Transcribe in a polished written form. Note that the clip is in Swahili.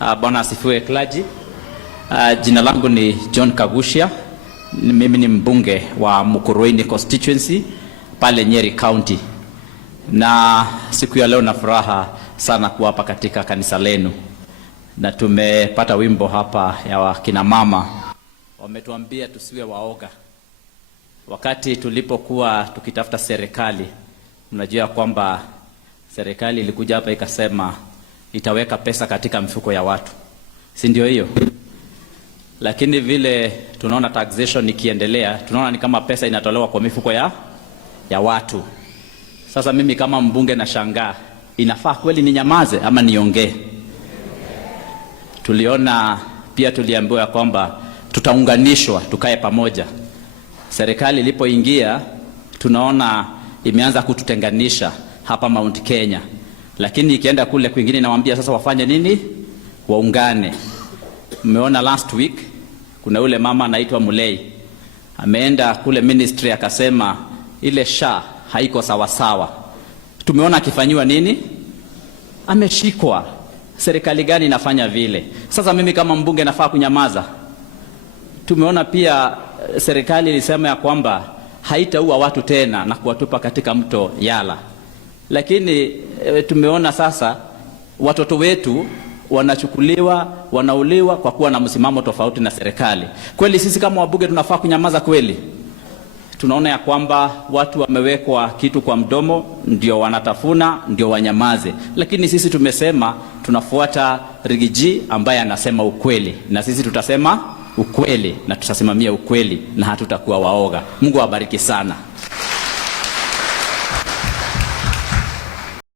Bwana asifiwe clergy. Jina langu ni John Kagushia. Mimi ni mbunge wa Mukurweini constituency pale Nyeri County. Na siku ya leo na furaha sana kuwa hapa katika kanisa lenu. Na tumepata wimbo hapa ya wakina mama. Wametuambia tusiwe waoga. Wakati tulipokuwa tukitafuta serikali, mnajua kwamba serikali ilikuja hapa ikasema itaweka pesa katika mifuko ya watu. Si ndio hiyo? Lakini vile tunaona taxation ikiendelea, tunaona ni kama pesa inatolewa kwa mifuko ya watu. Sasa mimi kama mbunge na shangaa, inafaa kweli ninyamaze ama niongee? Tuliona pia tuliambiwa kwamba tutaunganishwa tukae pamoja. Serikali ilipoingia tunaona imeanza kututenganisha hapa Mount Kenya. Lakini ikienda kule kwingine nawaambia sasa wafanye nini? Waungane. Mmeona last week kuna ule mama anaitwa Mulei. Ameenda kule ministry akasema ile SHA haiko sawa sawa. Tumeona akifanywa nini? Ameshikwa. Serikali gani inafanya vile? Sasa mimi kama mbunge nafaa kunyamaza? Tumeona pia serikali ilisema ya kwamba haitaua watu tena na kuwatupa katika mto Yala. Lakini tumeona sasa watoto wetu wanachukuliwa, wanauliwa kwa kuwa na msimamo tofauti na serikali. Kweli sisi kama wabunge tunafaa kunyamaza kweli? Tunaona ya kwamba watu wamewekwa kitu kwa mdomo, ndio wanatafuna, ndio wanyamaze. Lakini sisi tumesema tunafuata Rigiji ambaye anasema ukweli. Na sisi tutasema ukweli na tutasimamia ukweli na hatutakuwa waoga. Mungu awabariki sana.